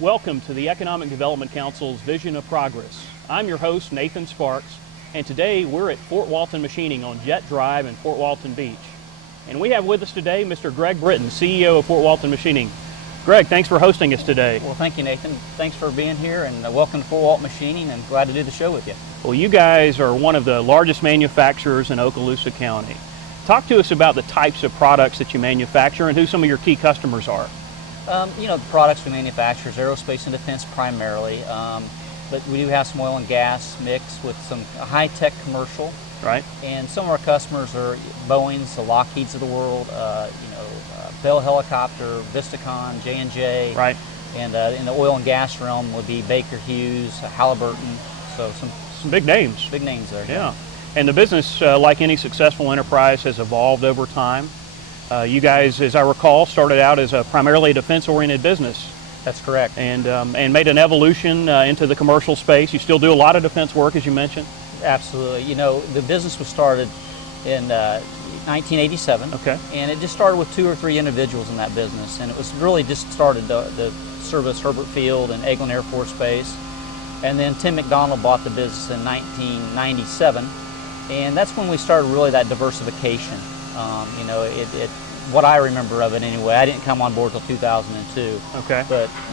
Welcome to the Economic Development Council's Vision of Progress. I'm your host, Nathan Sparks, and today we're at Fort Walton Machining on Jet Drive in Fort Walton Beach. And we have with us today Mr. Greg Britton, CEO of Fort Walton Machining. Greg, thanks for hosting us today. Well, thank you, Nathan. Thanks for being here, and welcome to Fort Walton Machining, and glad to do the show with you. Well, you guys are one of the largest manufacturers in Okaloosa County. Talk to us about the types of products that you manufacture and who some of your key customers are. The products we manufacture is aerospace and defense primarily, but we do have some oil and gas mixed with some high-tech commercial. Right. And some of our customers are Boeing's, the Lockheeds of the world, Bell Helicopter, Vistacon, J&J. Right. And in the oil and gas realm would be Baker Hughes, Halliburton, so some big names. Big names there. Yeah. And the business, like any successful enterprise, has evolved over time. You guys, as I recall, started out as a primarily defense-oriented business. That's correct. And made an evolution into the commercial space. You still do a lot of defense work, as you mentioned. Absolutely. You know, the business was started in 1987. Okay. And it just started with 2 or 3 individuals in that business. And it was really just started to service Herbert Field and Eglin Air Force Base. And then Tim McDonald bought the business in 1997. And that's when we started really that diversification. What I remember of it anyway, I didn't come on board until 2002. Okay.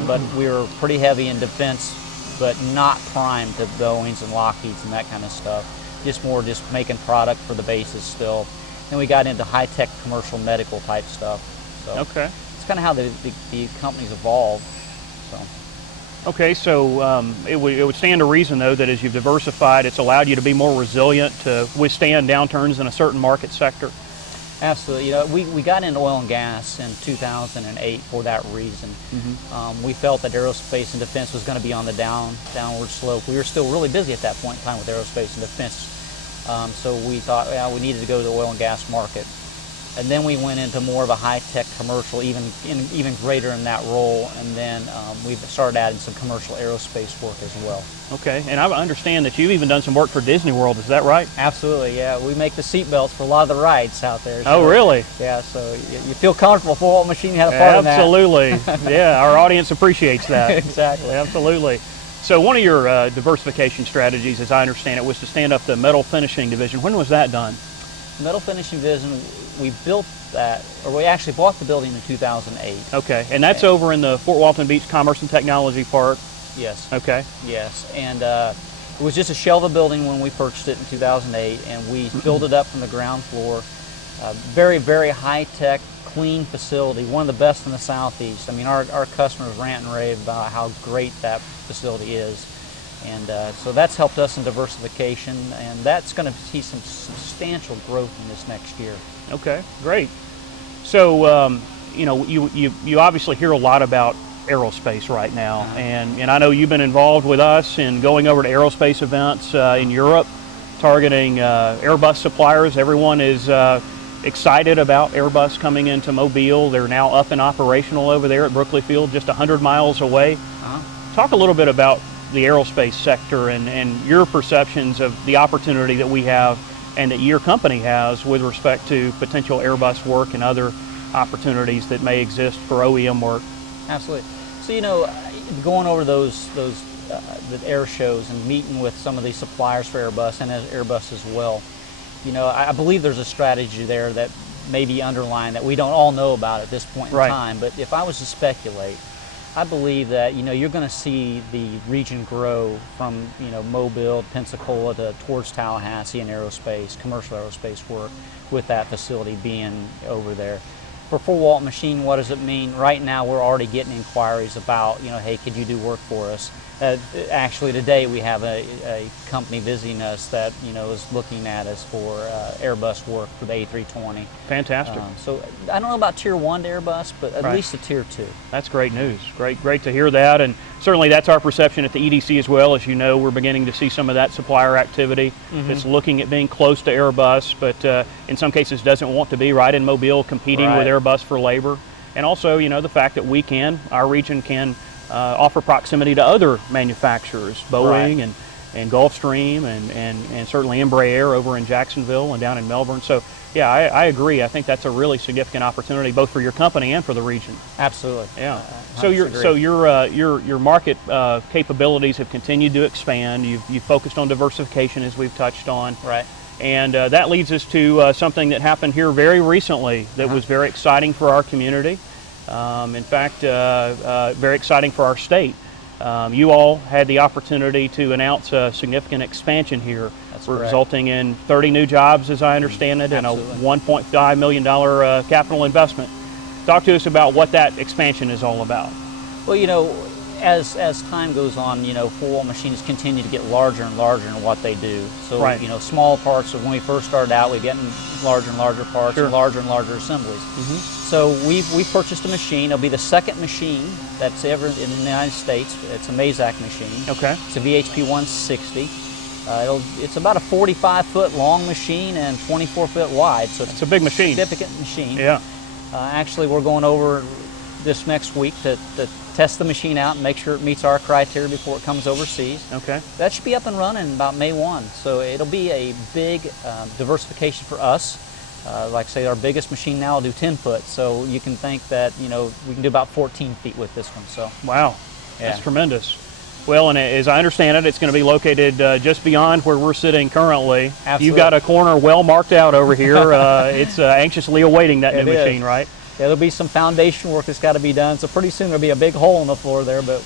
But we were pretty heavy in defense, but not primed to Boeing's and Lockheed's and that kind of stuff. Just making product for the bases still. Then we got into high-tech commercial medical type stuff. So okay. It's kind of how the company's evolved. Okay, so it would stand to reason, though, that as you've diversified, it's allowed you to be more resilient to withstand downturns in a certain market sector. Absolutely. You know, we got into oil and gas in 2008 for that reason. Mm-hmm. We felt that aerospace and defense was going to be on the downward slope. We were still really busy at that point in time with aerospace and defense. So we thought, we needed to go to the oil and gas market. And then we went into more of a high-tech commercial, even greater in that role. And then we've started adding some commercial aerospace work as well. Okay, and I understand that you've even done some work for Disney World. Is that right? Absolutely, yeah. We make the seat belts for a lot of the rides out there. So, oh, really? Yeah. So you feel comfortable. Fort Walton Machining had a part in that. Absolutely. Yeah, our audience appreciates that. Exactly. Absolutely. So one of your diversification strategies, as I understand it, was to stand up the metal finishing division. When was that done? Metal finishing division, we built that, or we actually bought the building in 2008. Okay, and that's over in the Fort Walton Beach Commerce and Technology Park? Yes. Okay. Yes, and it was just a shell of a building when we purchased it in 2008, and we filled it up from the ground floor. Very, very high-tech, clean facility, one of the best in the Southeast. I mean, our customers rant and rave about how great that facility is. And so that's helped us in diversification, and that's going to see some substantial growth in this next year. Okay, great. So, you obviously hear a lot about aerospace right now, and I know you've been involved with us in going over to aerospace events in Europe, targeting Airbus suppliers. Everyone is excited about Airbus coming into Mobile. They're now up and operational over there at Brookley Field, just 100 miles away. Talk a little bit about the aerospace sector and your perceptions of the opportunity that we have and that your company has with respect to potential Airbus work and other opportunities that may exist for OEM work. Absolutely. So, going over the air shows and meeting with some of these suppliers for Airbus and Airbus as well, I believe there's a strategy there that may be underlying that we don't all know about at this point in time. But if I was to speculate, I believe that you're going to see the region grow from Mobile, Pensacola towards Tallahassee in aerospace, commercial aerospace work, with that facility being over there. For Fort Walton Machining, what does it mean? Right now, we're already getting inquiries about hey, could you do work for us? Actually, today we have a company visiting us that is looking at us for Airbus work for the A320. Fantastic. So I don't know about Tier 1 to Airbus, but at least a Tier 2. That's great news. Great to hear that, and certainly that's our perception at the EDC as well. As you know, we're beginning to see some of that supplier activity that's looking at being close to Airbus, but in some cases doesn't want to be right in Mobile competing with Airbus for labor. And also, the fact that our region can offer proximity to other manufacturers, Boeing and Gulfstream and certainly Embraer over in Jacksonville and down in Melbourne. So yeah, I agree. I think that's a really significant opportunity both for your company and for the region. Absolutely. Yeah. So your market capabilities have continued to expand. You've focused on diversification, as we've touched on. Right. And that leads us to something that happened here very recently that was very exciting for our community. In fact, very exciting for our state. You all had the opportunity to announce a significant expansion here, resulting in 30 new jobs, as I understand it, and a $1.5 million capital investment. Talk to us about what that expansion is all about. Well, as time goes on, Fort Walton Machines continue to get larger and larger in what they do. So, small parts, when we first started out, we're getting larger and larger parts and larger assemblies. So we purchased a machine. It'll be the second machine that's ever in the United States. It's a Mazak machine. Okay. It's a VHP 160. It's about a 45-foot long machine and 24-foot wide. So it's a big machine. Significant machine. Yeah. Actually, we're going over this next week to test the machine out and make sure it meets our criteria before it comes overseas. Okay. That should be up and running about May 1. So it'll be a big diversification for us. Like I say, our biggest machine now will do 10 foot. So you can think that, we can do about 14 feet with this one. So. Wow, that's tremendous. Well, and as I understand it, it's going to be located just beyond where we're sitting currently. Absolutely. You've got a corner well marked out over here. It's anxiously awaiting that new machine, right? Yeah, there'll be some foundation work that's got to be done. So pretty soon there'll be a big hole in the floor there, but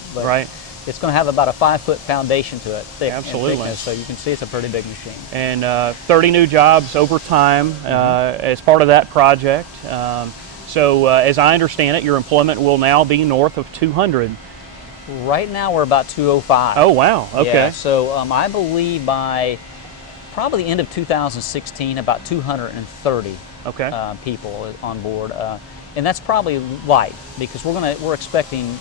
it's going to have about a 5-foot foundation to it, thick. Absolutely. Thickness, so you can see it's a pretty big machine. And 30 new jobs over time as part of that project. So as I understand it, your employment will now be north of 200. Right now we're about 205. Oh, wow. Okay. Yeah, so I believe by probably the end of 2016, about 230 people on board. And that's probably light because we're expecting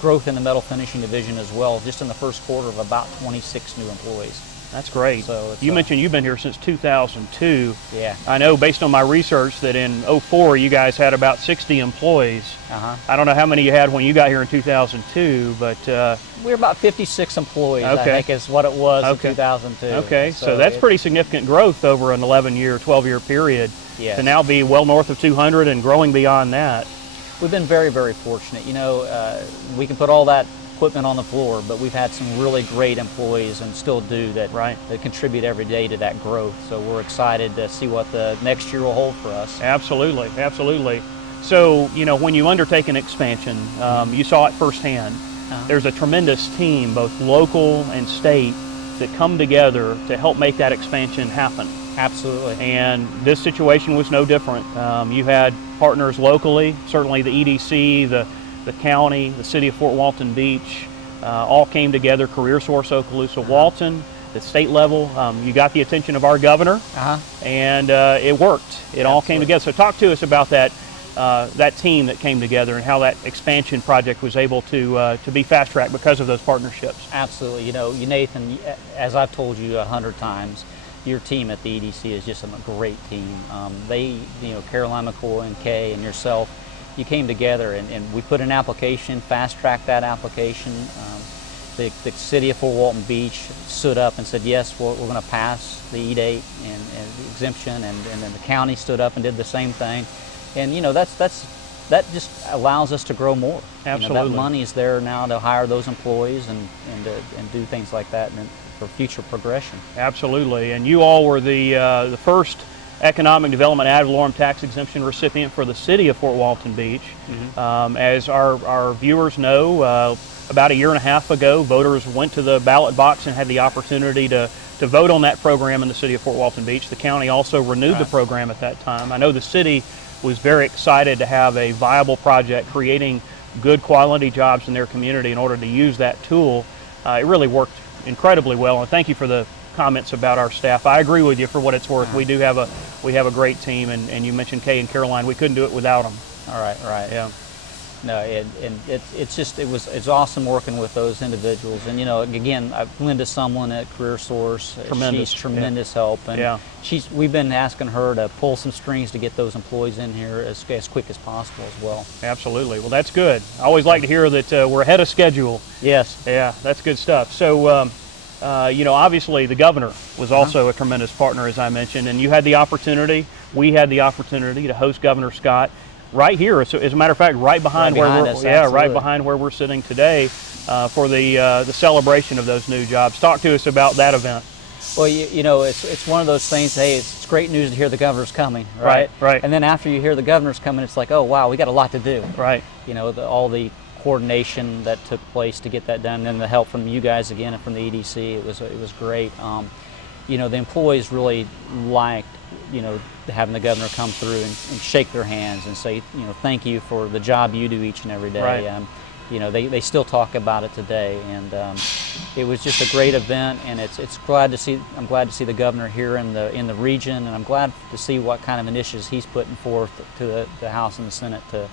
growth in the metal finishing division as well, just in the first quarter of about 26 new employees. That's great. So you mentioned you've been here since 2002. Yeah. I know based on my research that in 04 you guys had about 60 employees. I don't know how many you had when you got here in 2002, but we were about 56 employees. I think is what it was in 2002. Okay, so that's pretty significant growth over an 11-year, 12-year period to now be well north of 200 and growing beyond that. We've been very, very fortunate. We can put all that equipment on the floor, but we've had some really great employees and still do that contribute every day to that growth. So we're excited to see what the next year will hold for us. Absolutely, absolutely. So, when you undertake an expansion, you saw it firsthand. There's a tremendous team, both local and state, that come together to help make that expansion happen. Absolutely. And this situation was no different. You had partners locally, certainly the EDC, the county, the city of Fort Walton Beach, all came together, Career Source Okaloosa Walton, the state level. You got the attention of our governor, and it worked. It all came together. So talk to us about that team that came together and how that expansion project was able to be fast-tracked because of those partnerships. Absolutely. Nathan, as I've told you 100 times, your team at the EDC is just a great team. Caroline McCoy and Kay and yourself, you came together and we put an application, fast-tracked that application. The city of Fort Walton Beach stood up and said, yes, we're going to pass the E-date and the exemption, and then the county stood up and did the same thing. And that just allows us to grow more. Absolutely. That money is there now to hire those employees and do things like that and for future progression. Absolutely. And you all were the first economic development ad valorem tax exemption recipient for the city of Fort Walton Beach. As our viewers know, about a year and a half ago, voters went to the ballot box and had the opportunity to vote on that program in the city of Fort Walton Beach. The county also renewed the program at that time. I know the city was very excited to have a viable project creating good quality jobs in their community in order to use that tool. It really worked incredibly well, and thank you for the comments about our staff. I agree with you for what it's worth. We have a great team, and you mentioned Kay and Caroline. We couldn't do it without them. All right. Yeah. No, it's awesome working with those individuals, and again, Linda Sumlin at Career Source, she's tremendous help, and we've been asking her to pull some strings to get those employees in here as quick as possible as well. Absolutely. Well, that's good. I always like to hear that we're ahead of schedule. Yes. Yeah, that's good stuff. So. Obviously the governor was also a tremendous partner, as I mentioned, and we had the opportunity to host Governor Scott. right here. As a matter of fact, right behind where we're right absolutely. behind where we're sitting today for the celebration of those new jobs. Talk to us about that event. Well, you know, it's one of those things. Hey, it's great news to hear the governor's coming, right? Right. And then after you hear the governor's coming, it's like, oh wow, we got a lot to do. Right. You know, all the coordination that took place to get that done, and the help from you guys again and from the EDC. It was great. You know, the employees really liked, you know, having the governor come through and shake their hands and say, you know, thank you for the job you do each and every day. Right. You know, they still talk about it today, and it was just a great event. And I'm glad to see the governor here in the region, and I'm glad to see what kind of initiatives he's putting forth to the House and the Senate to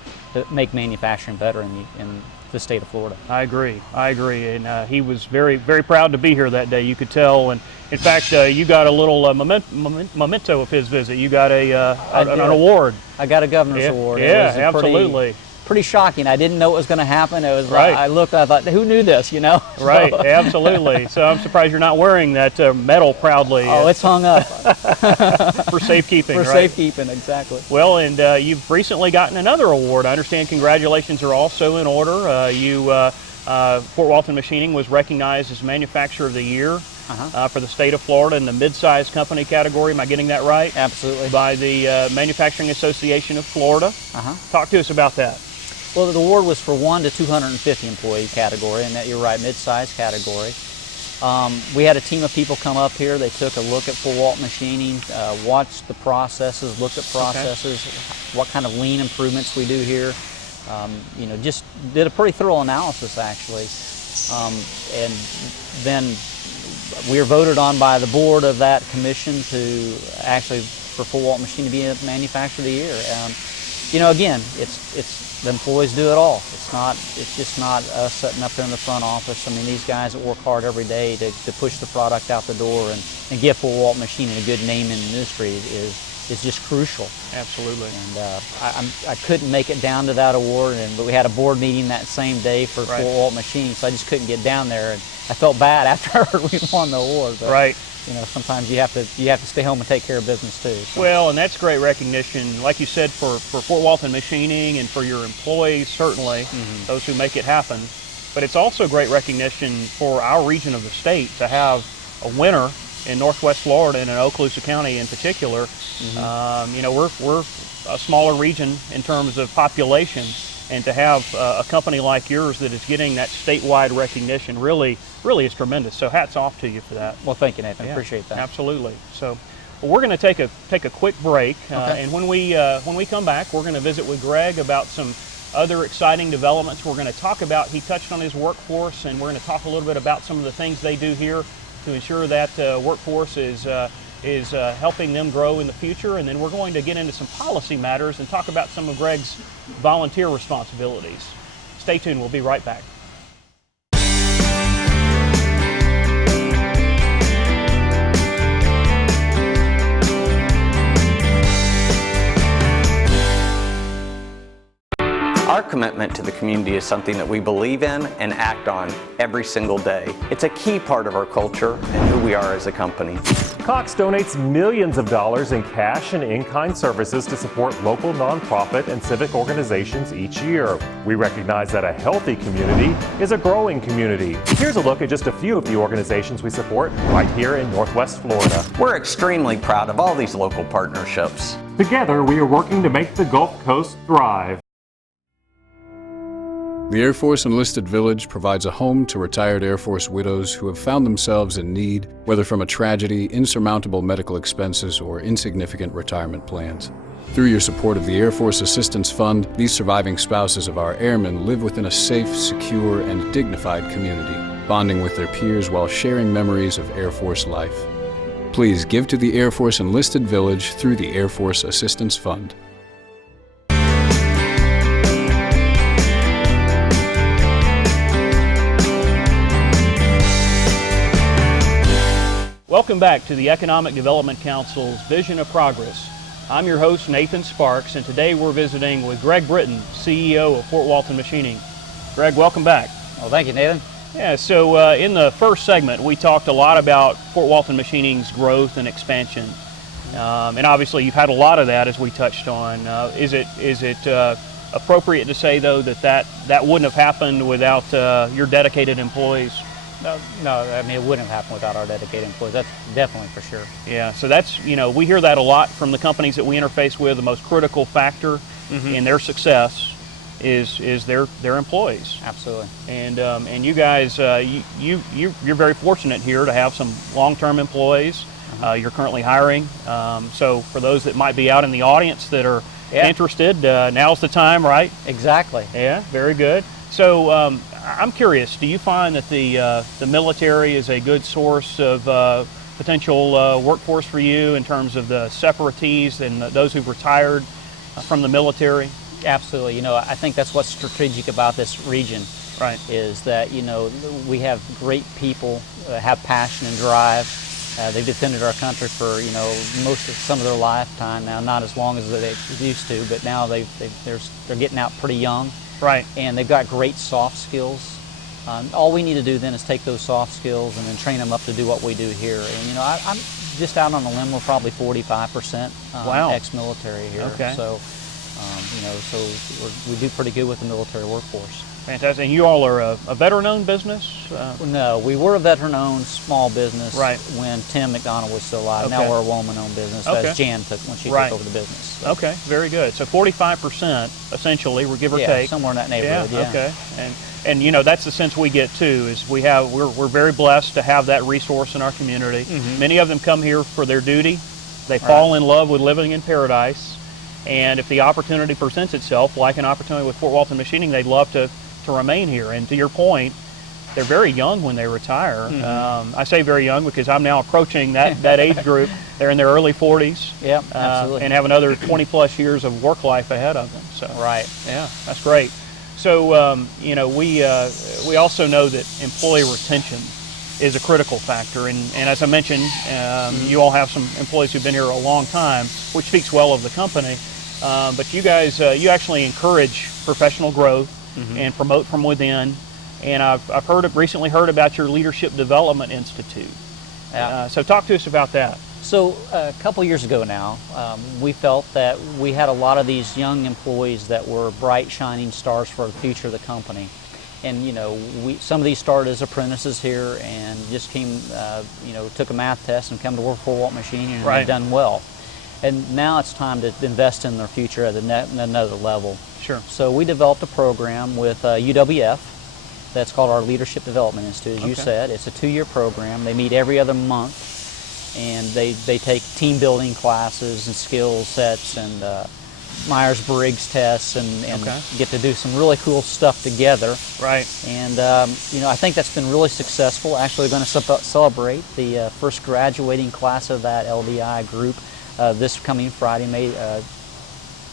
make manufacturing better in the state of Florida. I agree, and he was very, very proud to be here that day. You could tell, and in fact, you got a little memento of his visit. You got an award. I got a governor's award. Yeah, absolutely. Pretty shocking. I didn't know it was going to happen. It was right. I looked, I thought, who knew this, you know? Right, absolutely. So I'm surprised you're not wearing that medal proudly. Oh, it's hung up. For safekeeping, For right? safekeeping, exactly. Well, and you've recently gotten another award. I understand congratulations are also in order. Fort Walton Machining was recognized as Manufacturer of the Year for the state of Florida in the mid-sized company category. Am I getting that right? Absolutely. By the Manufacturing Association of Florida. Talk to us about that. Well, the award was for 1 to 250 employee category, and that you're right, mid-sized category. We had a team of people come up here. They took a look at Fort Walton Machining, watched the processes, looked at processes, what kind of lean improvements we do here. You know, just did a pretty thorough analysis actually, and then we were voted on by the board of that commission to actually for Fort Walton Machining to be a Manufacturer of the Year. You know, again, it's the employees do it all. It's just not us sitting up there in the front office. I mean, these guys that work hard every day to push the product out the door and give Fort Walton Machining a good name in the industry is just crucial. Absolutely. And I couldn't make it down to that award, but we had a board meeting that same day for Fort Walton Machining, so I just couldn't get down there. And I felt bad after we won the award. But, right. You know, sometimes you have to stay home and take care of business too. So. Well, and that's great recognition, like you said, for Fort Walton Machining and for your employees, certainly, those who make it happen. But it's also great recognition for our region of the state to have a winner in Northwest Florida and in Okaloosa County in particular. You know, we're a smaller region in terms of population, and to have a company like yours that is getting that statewide recognition really is tremendous. So hats off to you for that. Well, thank you, Nathan. Appreciate that. Absolutely. So we're going to take a quick break, and when we come back, we're going to visit with Greg about some other exciting developments. We're going to talk about, he touched on his workforce, and we're going to talk a little bit about some of the things they do here to ensure that workforce is helping them grow in the future. And then we're going to get into some policy matters and talk about some of Greg's volunteer responsibilities. Stay tuned, we'll be right back. Our commitment to the community is something that we believe in and act on every single day. It's a key part of our culture and who we are as a company. Cox donates millions of dollars in cash and in-kind services to support local nonprofit and civic organizations each year. We recognize that a healthy community is a growing community. Here's a look at just a few of the organizations we support right here in Northwest Florida. We're extremely proud of all these local partnerships. Together, we are working to make the Gulf Coast thrive. The Air Force Enlisted Village provides a home to retired Air Force widows who have found themselves in need, whether from a tragedy, insurmountable medical expenses, or insignificant retirement plans. Through your support of the Air Force Assistance Fund, these surviving spouses of our airmen live within a safe, secure, and dignified community, bonding with their peers while sharing memories of Air Force life. Please give to the Air Force Enlisted Village through the Air Force Assistance Fund. Welcome back to the Economic Development Council's Vision of Progress. I'm your host, Nathan Sparks, and today we're visiting with Greg Britton, CEO of Fort Walton Machining. Greg, welcome back. Well, thank you, Nathan. Yeah, so in the first segment, we talked a lot about Fort Walton Machining's growth and expansion. And obviously you've had a lot of that, as we touched on. Is it appropriate to say, though, that wouldn't have happened without your dedicated employees? No, I mean, it wouldn't have happened without our dedicated employees. That's definitely for sure. Yeah, so that's, we hear that a lot from the companies that we interface with. The most critical factor in their success is their employees. Absolutely. And you guys, you're very fortunate here to have some long-term employees. You're currently hiring. So for those that might be out in the audience that are interested, now's the time, right? Exactly. Yeah, very good. So I'm curious, do you find that the military is a good source of potential workforce for you in terms of the separatees and those who've retired from the military? Absolutely. I think that's what's strategic about this region. Right. Is that, we have great people that have passion and drive. They've defended our country for, some of their lifetime now, not as long as they used to, but now they're getting out pretty young. Right. And they've got great soft skills. All we need to do then is take those soft skills and then train them up to do what we do here. And I'm just out on a limb. We're probably 45% ex-military here. Okay. So, so we do pretty good with the military workforce. Fantastic. And you all are a veteran-owned business? No, we were a veteran-owned small business when Tim McDonald was still alive. Okay. Now we're a woman-owned business as Jan took when she took over the business. So. Okay, very good. So 45% essentially, we're give or take. Somewhere in that neighborhood. Yeah. Okay. And that's the sense we get too. Is we're very blessed to have that resource in our community. Many of them come here for their duty. They fall in love with living in paradise, and if the opportunity presents itself, like an opportunity with Fort Walton Machining, they'd love to remain here. And to your point, they're very young when they retire. I say very young because I'm now approaching that age group. They're in their early 40s. Yeah, absolutely. And have another 20 plus years of work life ahead of them. So yeah, that's great. So we also know that employee retention is a critical factor, and as I mentioned, you all have some employees who've been here a long time, which speaks well of the company. But you guys, you actually encourage professional growth and promote from within. And I've recently heard about your Leadership Development Institute. So talk to us about that. So a couple years ago now, we felt that we had a lot of these young employees that were bright, shining stars for the future of the company. And some of these started as apprentices here and just came, took a math test and come to work for Fort Walton Machining and they've done well. And now it's time to invest in their future at another level. Sure. So we developed a program with UWF that's called our Leadership Development Institute, as you said. It's a 2-year program. They meet every other month, and they take team building classes and skill sets and Myers-Briggs tests and get to do some really cool stuff together. Right. And I think that's been really successful. Actually, we're going to celebrate the first graduating class of that LDI group this coming Friday,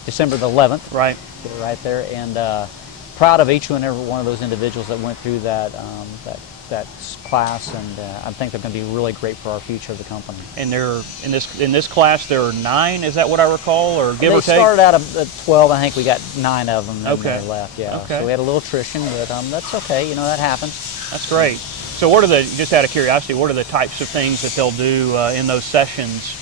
December the 11th. Right. Right there, and proud of each and every one of those individuals that went through that class, and I think they're going to be really great for our future of the company. And they're in this class. There are 9. Is that what I recall, or give or take? They started out at 12. I think we got 9 of them. And they left. Yeah. Okay. So we had a little attrition, but that's okay. That happens. That's great. So what are just out of curiosity, what are the types of things that they'll do in those sessions?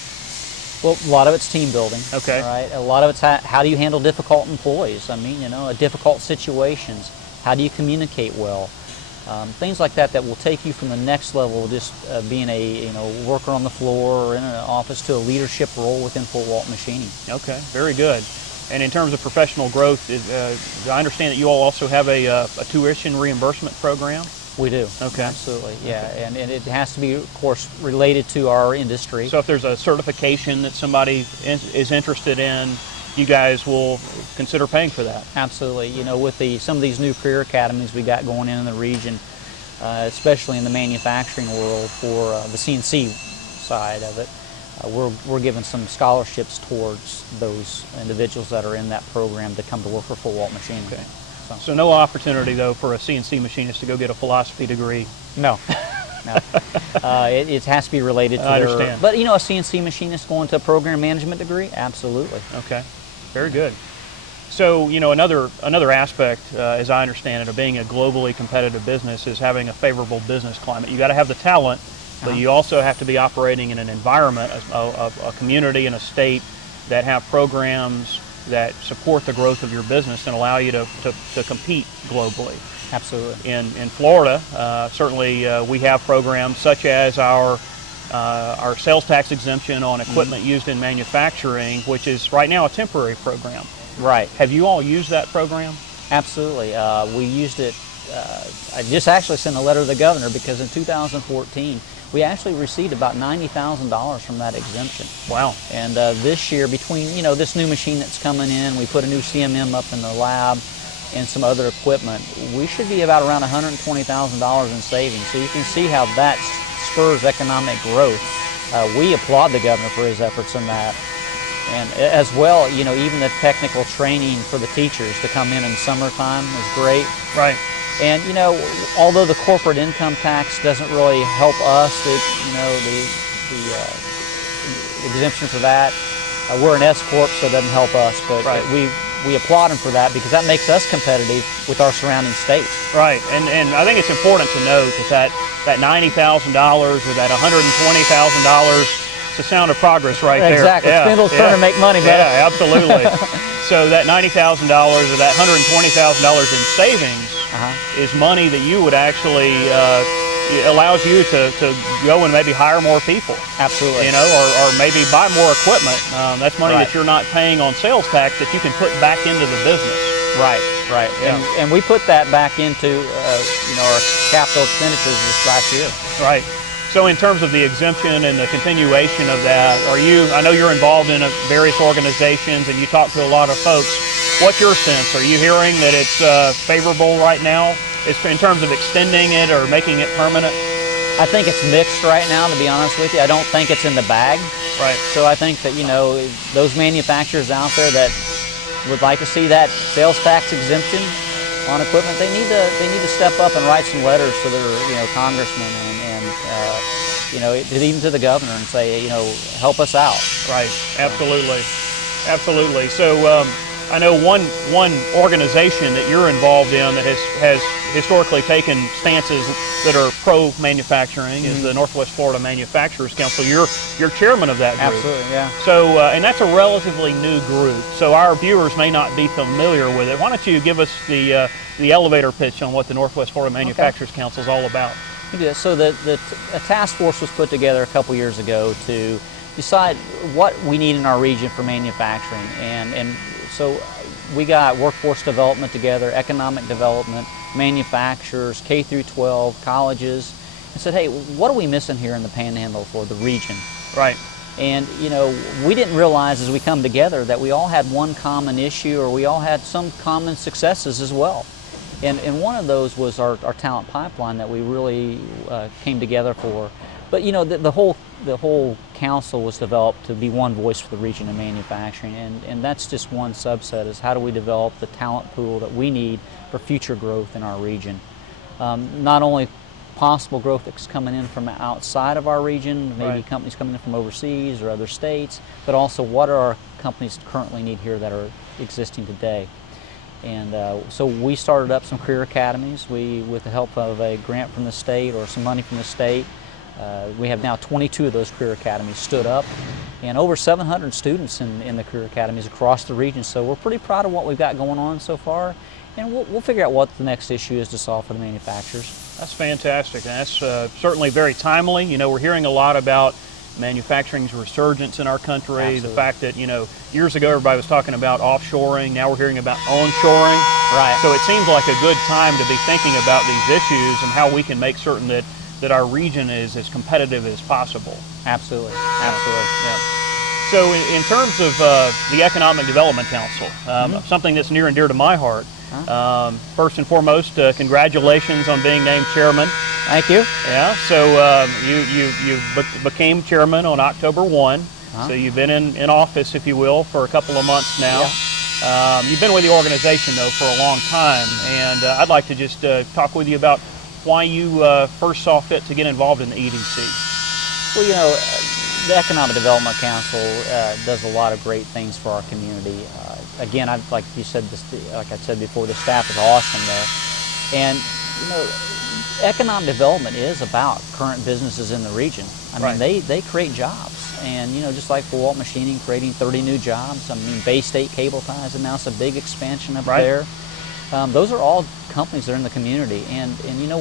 Well, a lot of it's team building. Okay. Right. A lot of it's how do you handle difficult employees? I mean, difficult situations. How do you communicate well? Things like that will take you from the next level, just being a worker on the floor or in an office, to a leadership role within Fort Walton Machining. Okay. Very good. And in terms of professional growth, I understand that you all also have a tuition reimbursement program. We do. Okay. Absolutely. Yeah, and it has to be, of course, related to our industry. So if there's a certification that somebody is interested in, you guys will consider paying for that. Absolutely. With some of these new career academies we got going in the region, especially in the manufacturing world for the CNC side of it, we're giving some scholarships towards those individuals that are in that program to come to work for Fort Walton Machining. Okay. So no opportunity, though, for a CNC machinist to go get a philosophy degree? No. No. It has to be related to I understand. But, a CNC machinist going to a program management degree? Absolutely. Okay. Very good. So, another aspect, as I understand it, of being a globally competitive business is having a favorable business climate. You got to have the talent, but you also have to be operating in an environment, a community and a state that have programs that support the growth of your business and allow you to compete globally. Absolutely. In Florida, certainly we have programs such as our sales tax exemption on equipment used in manufacturing, which is right now a temporary program. Right. Have you all used that program? Absolutely. We used it. I just actually sent a letter to the governor because in 2014 we actually received about $90,000 from that exemption. Wow. And this year, between this new machine that's coming in, we put a new CMM up in the lab, and some other equipment, we should be about around $120,000 in savings. So you can see how that spurs economic growth. We applaud the governor for his efforts in that. And as well, even the technical training for the teachers to come in summertime is great. Right. And although the corporate income tax doesn't really help us, the exemption for that, we're an S corp, so it doesn't help us. But right. We applaud him for that because that makes us competitive with our surrounding states. Right, and I think it's important to note that $90,000 or that $120,000, it's a sound of progress right there. Exactly. Spindle's trying to make money, but yeah, absolutely. So that $90,000 or that $120,000 in savings is money that you would actually allows you to go and maybe hire more people. Absolutely. Or maybe buy more equipment. That's money Right. that you're not paying on sales tax that you can put back into the business. Right. Yeah. And we put that back into our capital expenditures this last year. Right. So in terms of the exemption and the continuation of that, I know you're involved in various organizations and you talk to a lot of folks. What's your sense? Are you hearing that it's favorable right now in terms of extending it or making it permanent? I think it's mixed right now, to be honest with you. I don't think it's in the bag. Right. So I think that, those manufacturers out there that would like to see that sales tax exemption on equipment, they need to step up and write some letters to their congressmen and even to the governor and say, help us out. Right. Absolutely. Absolutely. So I know one organization that you're involved in that has historically taken stances that are pro-manufacturing is the Northwest Florida Manufacturers Council. You're chairman of that group. Absolutely, yeah. So, and that's a relatively new group, so our viewers may not be familiar with it. Why don't you give us the elevator pitch on what the Northwest Florida Manufacturers Council is all about? So a task force was put together a couple years ago to decide what we need in our region for manufacturing, and so we got workforce development together, economic development, manufacturers, K through 12, colleges, and said, hey, what are we missing here in the Panhandle for the region? Right. And we didn't realize as we come together that we all had one common issue, or we all had some common successes as well. And one of those was our talent pipeline that we really came together for. But the whole council was developed to be one voice for the region of manufacturing, and that's just one subset, is how do we develop the talent pool that we need for future growth in our region. Not only possible growth that's coming in from outside of our region, maybe Right. companies coming in from overseas or other states, but also what are our companies currently need here that are existing today. And so we started up some career academies. With the help of a grant from the state or some money from the state, we have now 22 of those career academies stood up, and over 700 students in the career academies across the region. So we're pretty proud of what we've got going on so far, and we'll figure out what the next issue is to solve for the manufacturers. That's fantastic, and that's certainly very timely. We're hearing a lot about manufacturing's resurgence in our country. Absolutely. The fact that, years ago everybody was talking about offshoring, now we're hearing about onshoring. Right. So it seems like a good time to be thinking about these issues and how we can make certain that our region is as competitive as possible. Absolutely. Yeah. So in terms of the Economic Development Council, something that's near and dear to my heart, first and foremost, congratulations on being named chairman. Thank you. Yeah, so you became chairman on October 1, so you've been in office, if you will, for a couple of months now. Yeah. You've been with the organization, though, for a long time, and I'd like to just talk with you about why you first saw fit to get involved in the EDC. Well, the Economic Development Council does a lot of great things for our community. Again, like I said before, the staff is awesome there. And, economic development is about current businesses in the region. I mean, Right. they create jobs, and just like Fort Walton Machining creating 30 new jobs. I mean, Bay State Cable Ties announced a big expansion up Right. there. Those are all companies that are in the community, and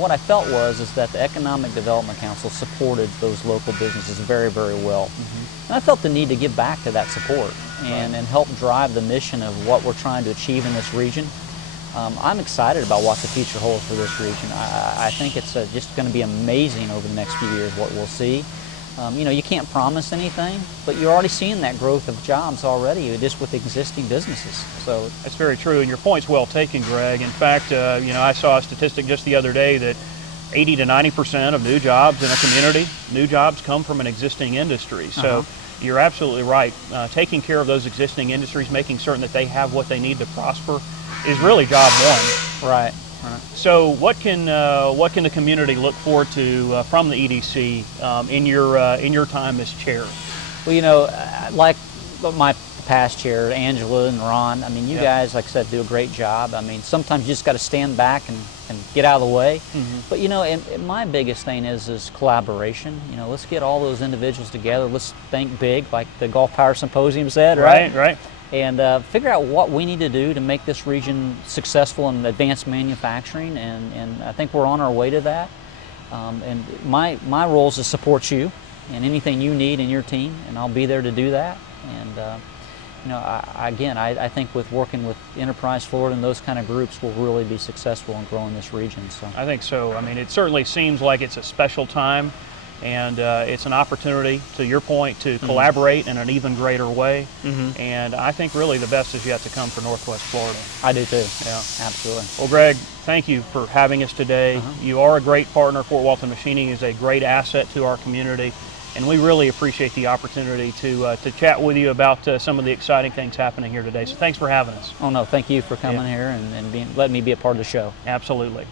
what I felt is that the Economic Development Council supported those local businesses very, very well. And I felt the need to give back to that support and help drive the mission of what we're trying to achieve in this region. I'm excited about what the future holds for this region. I think it's just going to be amazing over the next few years what we'll see. You can't promise anything, but you're already seeing that growth of jobs already just with existing businesses. So That's very true, and your point's well taken, Greg. In fact, I saw a statistic just the other day that 80 to 90% of new jobs in a community, new jobs come from an existing industry. So you're absolutely right. Taking care of those existing industries, making certain that they have what they need to prosper is really job one. right. So what can the community look forward to from the EDC in your time as chair? Well, like my past chair, Angela and Ron, I mean, you Yeah. guys, like I said, do a great job. I mean, sometimes you just got to stand back and get out of the way. But, and my biggest thing is collaboration. Let's get all those individuals together. Let's think big, like the Gulf Power Symposium said, right? Right. And figure out what we need to do to make this region successful in advanced manufacturing, and I think we're on our way to that. And my role is to support you and anything you need in your team, and I'll be there to do that. And I think with working with Enterprise Florida and those kind of groups, we'll really be successful in growing this region. So I think so. I mean, it certainly seems like it's a special time, and it's an opportunity, to your point, to collaborate in an even greater way. And I think really the best is yet to come for Northwest Florida. I do too. Yeah. Absolutely. Well, Greg, thank you for having us today. You are a great partner. Fort Walton Machining is a great asset to our community, and we really appreciate the opportunity to chat with you about some of the exciting things happening here today. So thanks for having us. Oh no, thank you for coming here and letting me be a part of the show. Absolutely.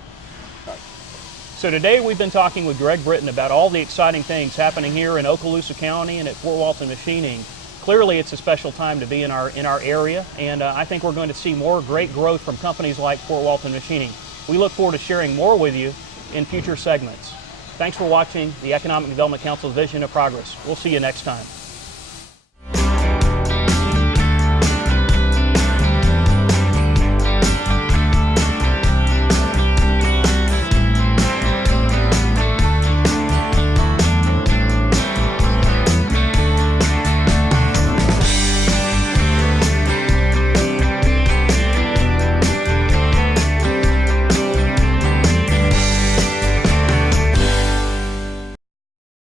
So today we've been talking with Greg Britton about all the exciting things happening here in Okaloosa County and at Fort Walton Machining. Clearly it's a special time to be in our area, and I think we're going to see more great growth from companies like Fort Walton Machining. We look forward to sharing more with you in future segments. Thanks for watching the Economic Development Council's Vision of Progress. We'll see you next time.